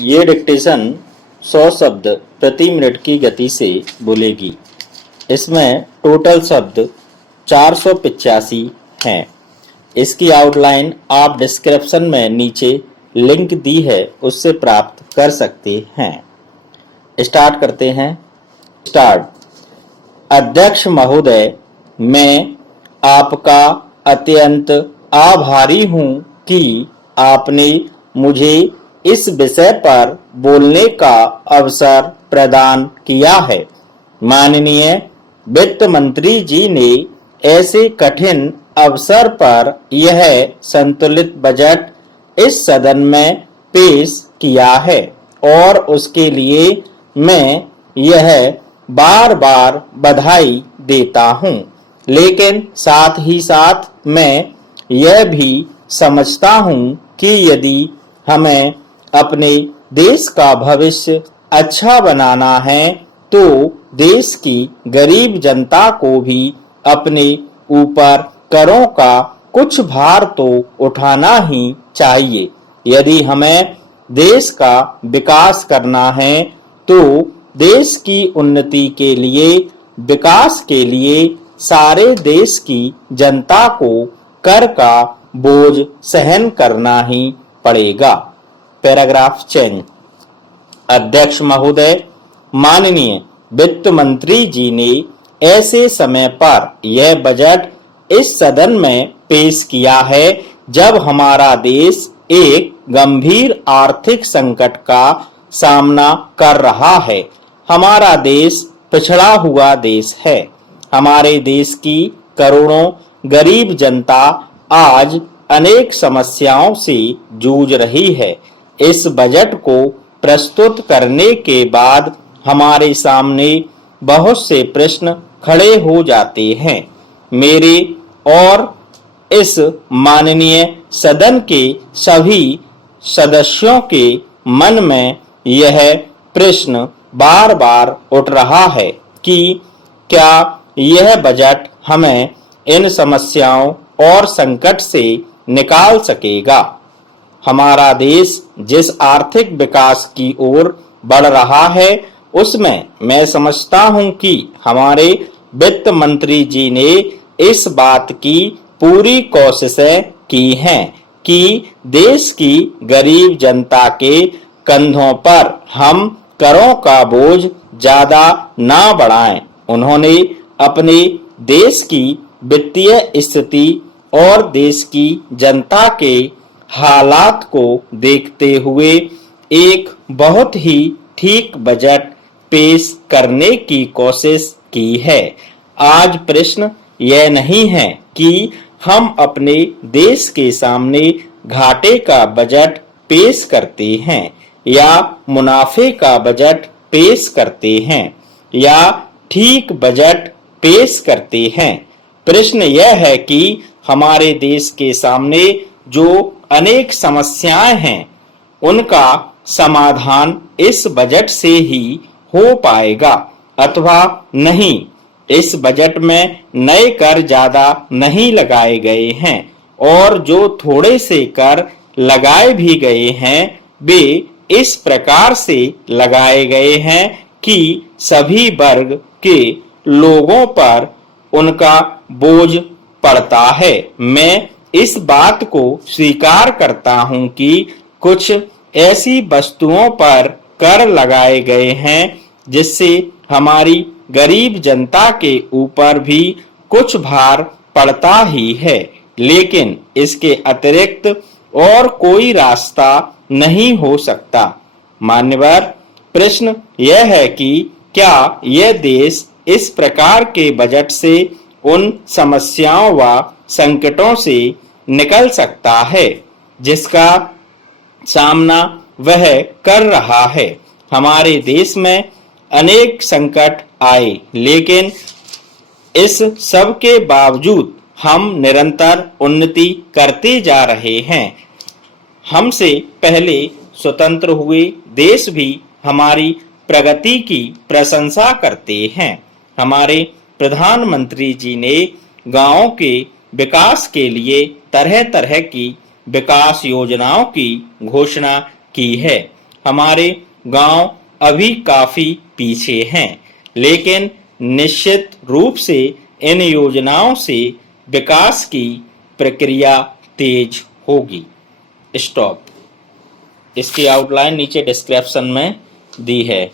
ये डिक्टेशन 100 शब्द प्रति मिनट की गति से बोलेगी। इसमें टोटल शब्द 485 हैं। इसकी आउटलाइन आप डिस्क्रिप्शन में नीचे लिंक दी है उससे प्राप्त कर सकते हैं। स्टार्ट करते हैं। स्टार्ट। अध्यक्ष महोदय, मैं आपका अत्यंत आभारी हूं कि आपने मुझे इस विषय पर बोलने का अवसर प्रदान किया है। माननीय वित्त मंत्री जी ने ऐसे कठिन अवसर पर यह संतुलित बजट इस सदन में पेश किया है और उसके लिए मैं यह बार बार बधाई देता हूं। लेकिन साथ ही साथ मैं यह भी समझता हूं कि यदि हमें अपने देश का भविष्य अच्छा बनाना है तो देश की गरीब जनता को भी अपने ऊपर करों का कुछ भार तो उठाना ही चाहिए। यदि हमें देश का विकास करना है तो देश की उन्नति के लिए, विकास के लिए सारे देश की जनता को कर का बोझ सहन करना ही पड़ेगा। Paragraph change. अध्यक्ष महोदय, माननीय वित्त मंत्री जी ने ऐसे समय पर यह बजट इस सदन में पेश किया है जब हमारा देश एक गंभीर आर्थिक संकट का सामना कर रहा है। हमारा देश पिछड़ा हुआ देश है। हमारे देश की करोड़ों गरीब जनता आज अनेक समस्याओं से जूझ रही है। इस बजट को प्रस्तुत करने के बाद हमारे सामने बहुत से प्रश्न खड़े हो जाते हैं। मेरे और इस माननीय सदन के सभी सदस्यों के मन में यह प्रश्न बार बार उठ रहा है कि क्या यह बजट हमें इन समस्याओं और संकट से निकाल सकेगा। हमारा देश जिस आर्थिक विकास की ओर बढ़ रहा है उसमें मैं समझता हूं कि हमारे वित्त मंत्री जी ने इस बात की पूरी कोशिशें की हैं कि देश की गरीब जनता के कंधों पर हम करों का बोझ ज्यादा ना बढ़ाएं। उन्होंने अपने देश की वित्तीय स्थिति और देश की जनता के हालात को देखते हुए एक बहुत ही ठीक बजट पेश करने की कोशिश की है। आज प्रश्न यह नहीं है कि हम अपने देश के सामने घाटे का बजट पेश करते हैं या मुनाफे का बजट पेश करते हैं या ठीक बजट पेश करते हैं। प्रश्न यह है कि हमारे देश के सामने जो अनेक समस्याएं हैं उनका समाधान इस बजट से ही हो पाएगा अथवा नहीं। इस बजट में नए कर ज्यादा नहीं लगाए गए हैं और जो थोड़े से कर लगाए भी गए हैं वे इस प्रकार से लगाए गए हैं कि सभी वर्ग के लोगों पर उनका बोझ पड़ता है। मैं इस बात को स्वीकार करता हूं कि कुछ ऐसी वस्तुओं पर कर लगाए गए हैं जिससे हमारी गरीब जनता के ऊपर भी कुछ भार पड़ता ही है, लेकिन इसके अतिरिक्त और कोई रास्ता नहीं हो सकता। मान्यवर, प्रश्न यह है कि क्या यह देश इस प्रकार के बजट से उन समस्याओं व संकटों से निकल सकता है जिसका सामना वह कर रहा है। हमारे देश में अनेक संकट आए, लेकिन इस सब के बावजूद हम निरंतर उन्नति करते जा रहे हैं। हमसे पहले स्वतंत्र हुए देश भी हमारी प्रगति की प्रशंसा करते हैं। हमारे प्रधानमंत्री जी ने गांवों के विकास के लिए तरह तरह की विकास योजनाओं की घोषणा की है। हमारे गांव अभी काफी पीछे हैं, लेकिन निश्चित रूप से इन योजनाओं से विकास की प्रक्रिया तेज होगी। स्टॉप। इसकी आउटलाइन नीचे डिस्क्रिप्शन में दी है।